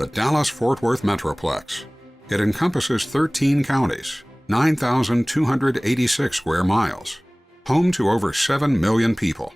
the Dallas-Fort Worth Metroplex. It encompasses 13 counties, 9,286 square miles, home to over 7 million people.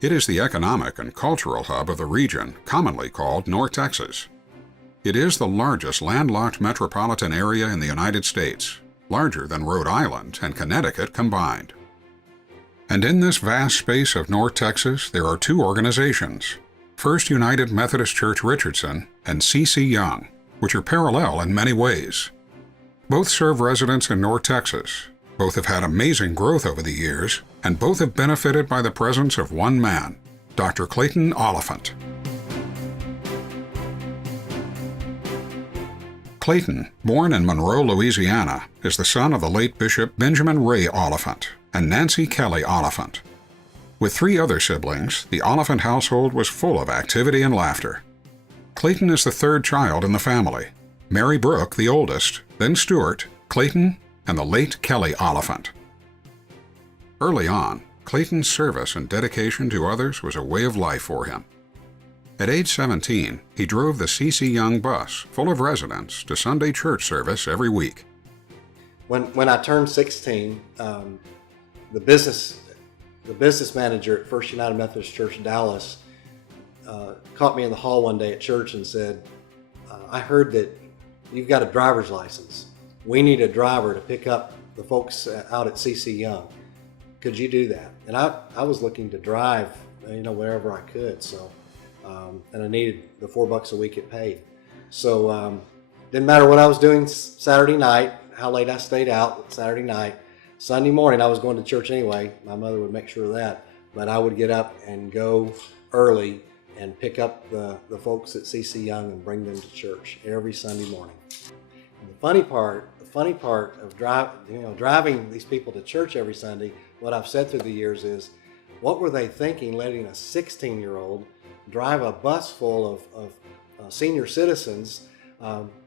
It is the economic and cultural hub of the region, commonly called North Texas. It is the largest landlocked metropolitan area in the United States, larger than Rhode Island and Connecticut combined. And in this vast space of North Texas, there are two organizations, First United Methodist Church Richardson and C.C. Young, which are parallel in many ways. Both serve residents in North Texas. Both have had amazing growth over the years, and both have benefited by the presence of one man, Dr. Clayton Oliphant. Clayton, born in Monroe, Louisiana, is the son of the late Bishop Benjamin Ray Oliphant and Nancy Kelly Oliphant. With 3 other siblings, the Oliphant household was full of activity and laughter. Clayton is the 3rd child in the family. Mary Brooke, the oldest, then Stuart, Clayton, and the late Kelly Oliphant. Early on, Clayton's service and dedication to others was a way of life for him. At age 17, he drove the C.C. Young bus full of residents to Sunday church service every week. When I turned 16, the business manager at First United Methodist Church Dallas caught me in the hall one day at church and said, I heard that you've got a driver's license. We need a driver to pick up the folks out at CC Young. Could you do that? And I was looking to drive, wherever I could. So, and I needed the $4 a week it paid. So, didn't matter what I was doing Saturday night, how late I stayed out Saturday night. Sunday morning, I was going to church anyway. My mother would make sure of that. But I would get up and go early and pick up the folks at CC Young and bring them to church every Sunday morning. And the funny part of driving these people to church every Sunday, what I've said through the years is, what were they thinking letting a 16-year-old drive a bus full of senior citizens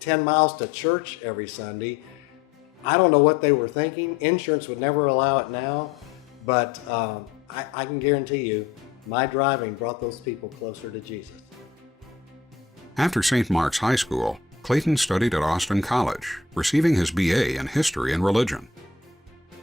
10 miles to church every Sunday? I don't know what they were thinking. Insurance would never allow it now, but I can guarantee you, my driving brought those people closer to Jesus. After St. Mark's High School, Clayton studied at Austin College, receiving his B.A. in History and Religion.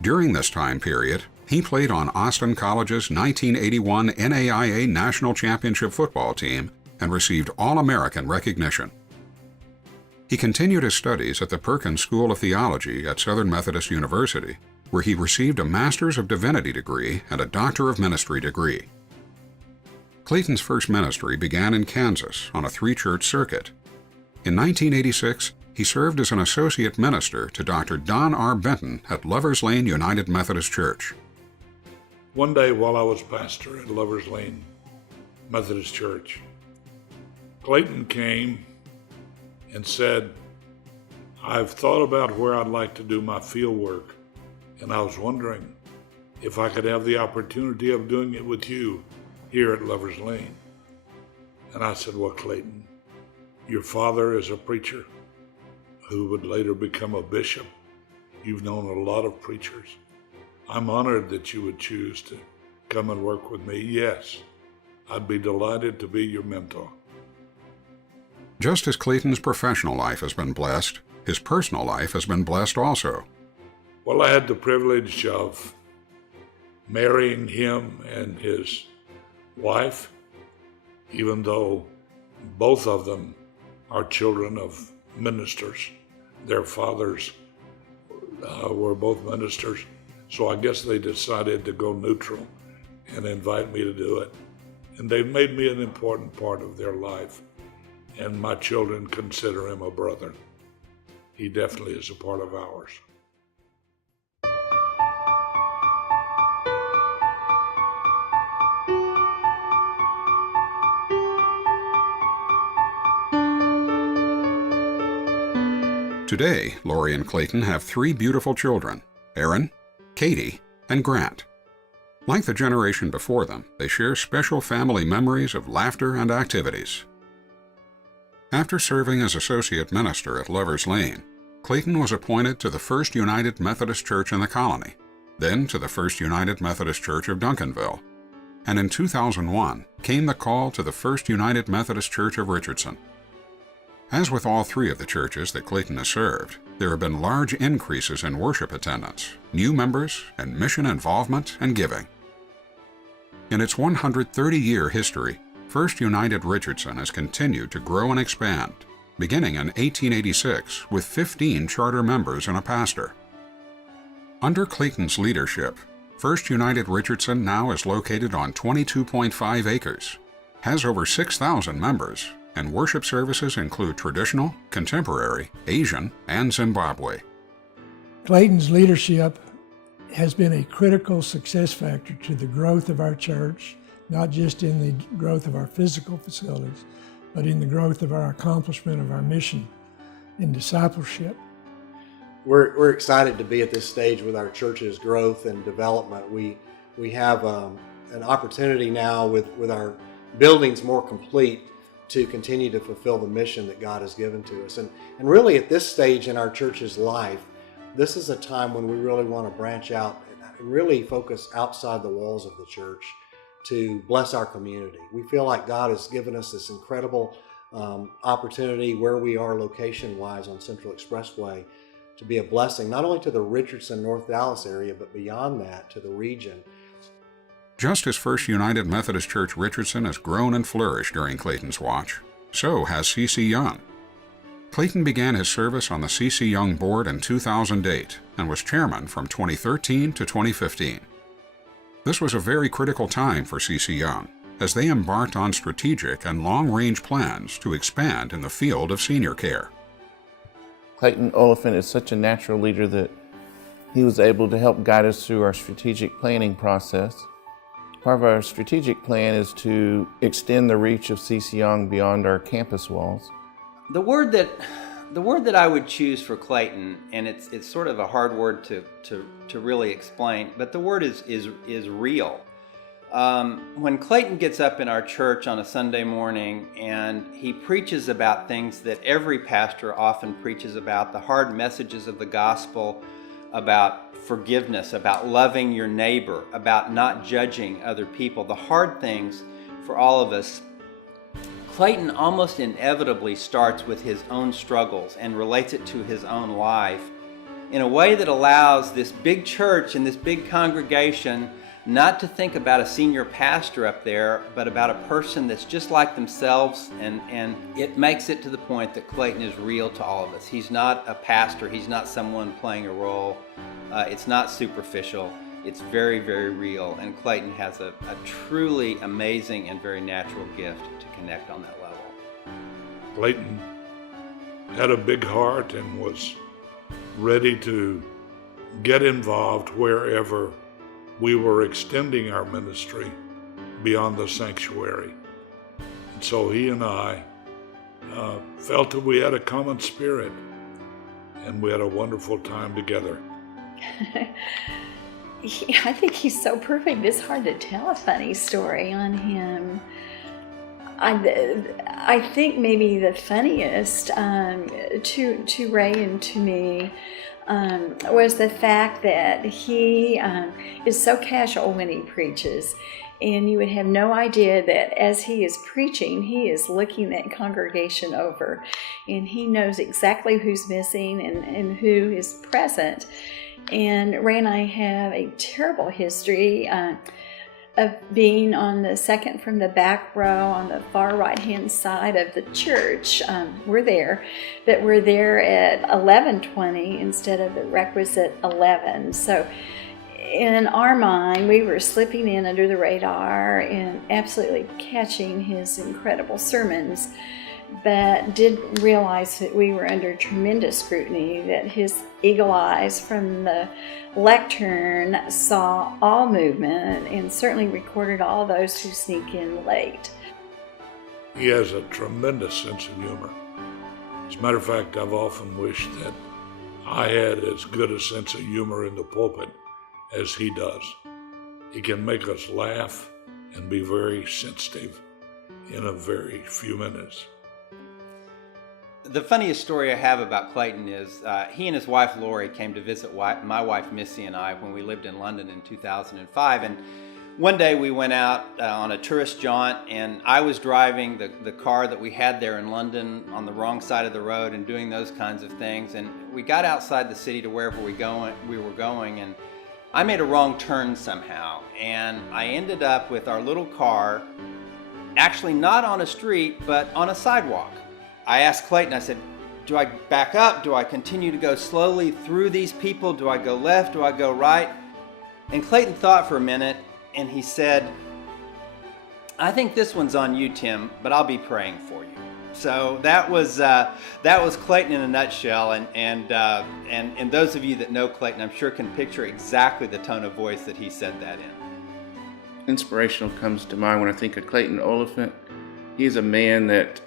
During this time period, he played on Austin College's 1981 NAIA National Championship football team and received All-American recognition. He continued his studies at the Perkins School of Theology at Southern Methodist University, where he received a Master's of Divinity degree and a Doctor of Ministry degree. Clayton's first ministry began in Kansas on a 3-church circuit. In 1986, he served as an associate minister to Dr. Don R. Benton at Lovers Lane United Methodist Church. One day while I was pastor at Lovers Lane Methodist Church, Clayton came and said, I've thought about where I'd like to do my field work, and I was wondering if I could have the opportunity of doing it with you here at Lovers Lane. And I said, well, Clayton, your father is a preacher who would later become a bishop. You've known a lot of preachers. I'm honored that you would choose to come and work with me. Yes, I'd be delighted to be your mentor. Just as Clayton's professional life has been blessed, his personal life has been blessed also. Well, I had the privilege of marrying him and his wife, even though both of them are children of ministers. Their fathers were both ministers, so I guess they decided to go neutral and invite me to do it. And they've made me an important part of their life, and my children consider him a brother. He definitely is a part of ours. Today, Lori and Clayton have 3 beautiful children, Aaron, Katie, and Grant. Like the generation before them, they share special family memories of laughter and activities. After serving as associate minister at Lovers Lane, Clayton was appointed to the First United Methodist Church in the colony, then to the First United Methodist Church of Duncanville, and in 2001 came the call to the First United Methodist Church of Richardson. As with all three of the churches that Clayton has served, there have been large increases in worship attendance, new members, and mission involvement and giving. In its 130-year history, First United Richardson has continued to grow and expand, beginning in 1886 with 15 charter members and a pastor. Under Clayton's leadership, First United Richardson now is located on 22.5 acres, has over 6,000 members, and worship services include traditional, contemporary, Asian, and Zimbabwe. Clayton's leadership has been a critical success factor to the growth of our church, not just in the growth of our physical facilities, but in the growth of our accomplishment of our mission in discipleship. We're excited to be at this stage with our church's growth and development. We have an opportunity now with our buildings more complete to continue to fulfill the mission that God has given to us. And really at this stage in our church's life, this is a time when we really want to branch out and really focus outside the walls of the church to bless our community. We feel like God has given us this incredible opportunity where we are location-wise on Central Expressway to be a blessing, not only to the Richardson, North Dallas area, but beyond that to the region. Just as First United Methodist Church Richardson has grown and flourished during Clayton's watch, so has C.C. Young. Clayton began his service on the C.C. Young board in 2008 and was chairman from 2013 to 2015. This was a very critical time for C.C. Young, as they embarked on strategic and long-range plans to expand in the field of senior care. Clayton Oliphant is such a natural leader that he was able to help guide us through our strategic planning process. Part of our strategic plan is to extend the reach of CC Young beyond our campus walls. The word that I would choose for Clayton, and it's sort of a hard word to really explain, but the word is real. When Clayton gets up in our church on a Sunday morning and he preaches about things that every pastor often preaches about, the hard messages of the gospel, about forgiveness, about loving your neighbor, about not judging other people, the hard things for all of us, Clayton almost inevitably starts with his own struggles and relates it to his own life in a way that allows this big church and this big congregation not to think about a senior pastor up there, but about a person that's just like themselves, and it makes it to the point that Clayton is real to all of us. He's not a pastor, he's not someone playing a role, it's not superficial, it's very, very real, and Clayton has a truly amazing and very natural gift to connect on that level. Clayton had a big heart and was ready to get involved wherever we were extending our ministry beyond the sanctuary. And so he and I felt that we had a common spirit, and we had a wonderful time together. I think he's so perfect. It's hard to tell a funny story on him. I think maybe the funniest to Ray and to me was the fact that he is so casual when he preaches, and you would have no idea that as he is preaching, he is looking that congregation over, and he knows exactly who's missing and who is present. And Ray and I have a terrible history of being on the second from the back row on the far right-hand side of the church. We're there, but we're there at 11:20 instead of the requisite 11. So in our mind, we were slipping in under the radar and absolutely catching his incredible sermons, but didn't realize that we were under tremendous scrutiny, that his eagle eyes from the lectern saw all movement and certainly recorded all those who sneak in late. He has a tremendous sense of humor. As a matter of fact, I've often wished that I had as good a sense of humor in the pulpit as he does. He can make us laugh and be very sensitive in a very few minutes. The funniest story I have about Clayton is he and his wife Lori came to visit my wife Missy and I when we lived in London in 2005, and One day we went out on a tourist jaunt, and I was driving the car that we had there in London on the wrong side of the road and doing those kinds of things. And we got outside the city to wherever we were going, and I made a wrong turn somehow. And I ended up with our little car, actually not on a street, but on a sidewalk. I asked Clayton, I said, do I back up? Do I continue to go slowly through these people? Do I go left? Do I go right? And Clayton thought for a minute, and he said, I think this one's on you, Tim, but I'll be praying for you. So that was Clayton in a nutshell, and those of you that know Clayton, I'm sure can picture exactly the tone of voice that he said that in. Inspirational comes to mind when I think of Clayton Oliphant. He's a man that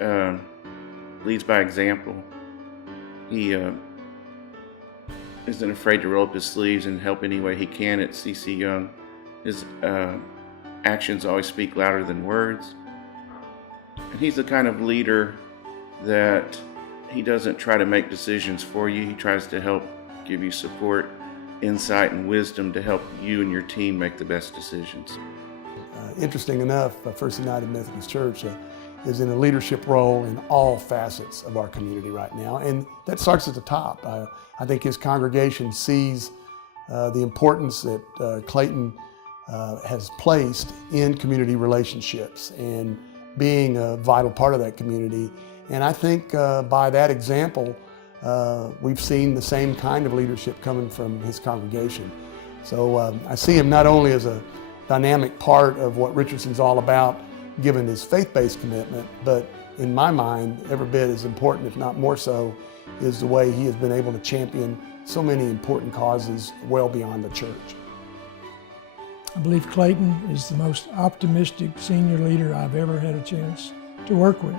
leads by example. He isn't afraid to roll up his sleeves and help any way he can at CC Young. His actions always speak louder than words. And he's the kind of leader that he doesn't try to make decisions for you. He tries to help give you support, insight, and wisdom to help you and your team make the best decisions. Interesting enough, First United Methodist Church is in a leadership role in all facets of our community right now, and that starts at the top. I think his congregation sees the importance that Clayton has placed in community relationships and being a vital part of that community. And I think by that example, we've seen the same kind of leadership coming from his congregation. So I see him not only as a dynamic part of what Richardson's all about, given his faith-based commitment, but in my mind, every bit as important, if not more so, is the way he has been able to champion so many important causes well beyond the church. I believe Clayton is the most optimistic senior leader I've ever had a chance to work with.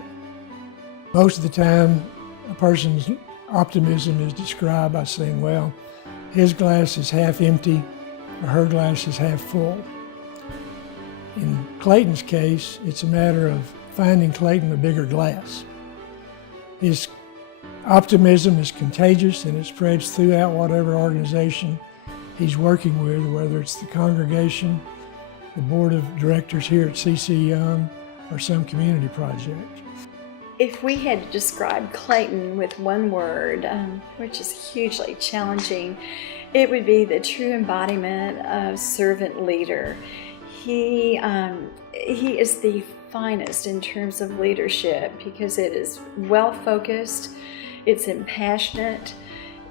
Most of the time, a person's optimism is described by saying, well, his glass is half empty or her glass is half full. In Clayton's case, it's a matter of finding Clayton a bigger glass. His optimism is contagious and it spreads throughout whatever organization he's working with, whether it's the congregation, the board of directors here at CC Young, or some community project. If we had to describe Clayton with one word, which is hugely challenging, it would be the true embodiment of servant leader. He is the finest in terms of leadership because it is well-focused, it's impassionate,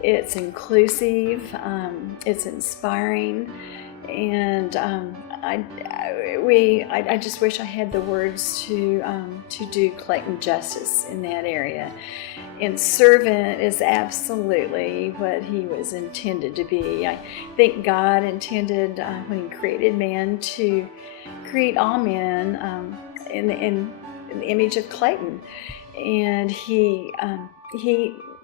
it's inclusive, it's inspiring, and I just wish I had the words to do Clayton justice in that area. And servant is absolutely what he was intended to be. I think God intended when He created man to create all men in the image of Clayton, and he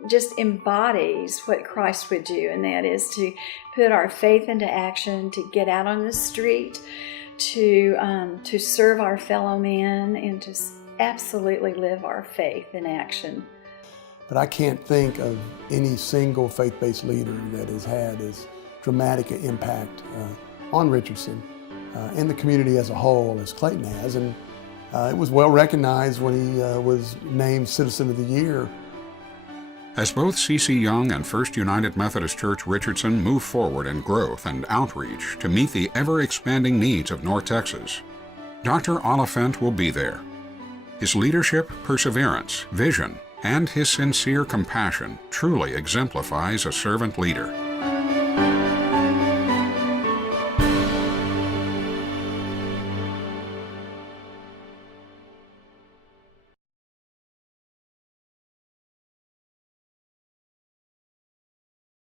just embodies what Christ would do, and that is to put our faith into action, to get out on the street, to serve our fellow man, and to absolutely live our faith in action. But I can't think of any single faith-based leader that has had as dramatic an impact on Richardson and the community as a whole as Clayton has. And it was well recognized when he was named Citizen of the Year. As both CC Young and First United Methodist Church Richardson move forward in growth and outreach to meet the ever-expanding needs of North Texas, Dr. Oliphant will be there. His leadership, perseverance, vision, and his sincere compassion truly exemplifies a servant leader.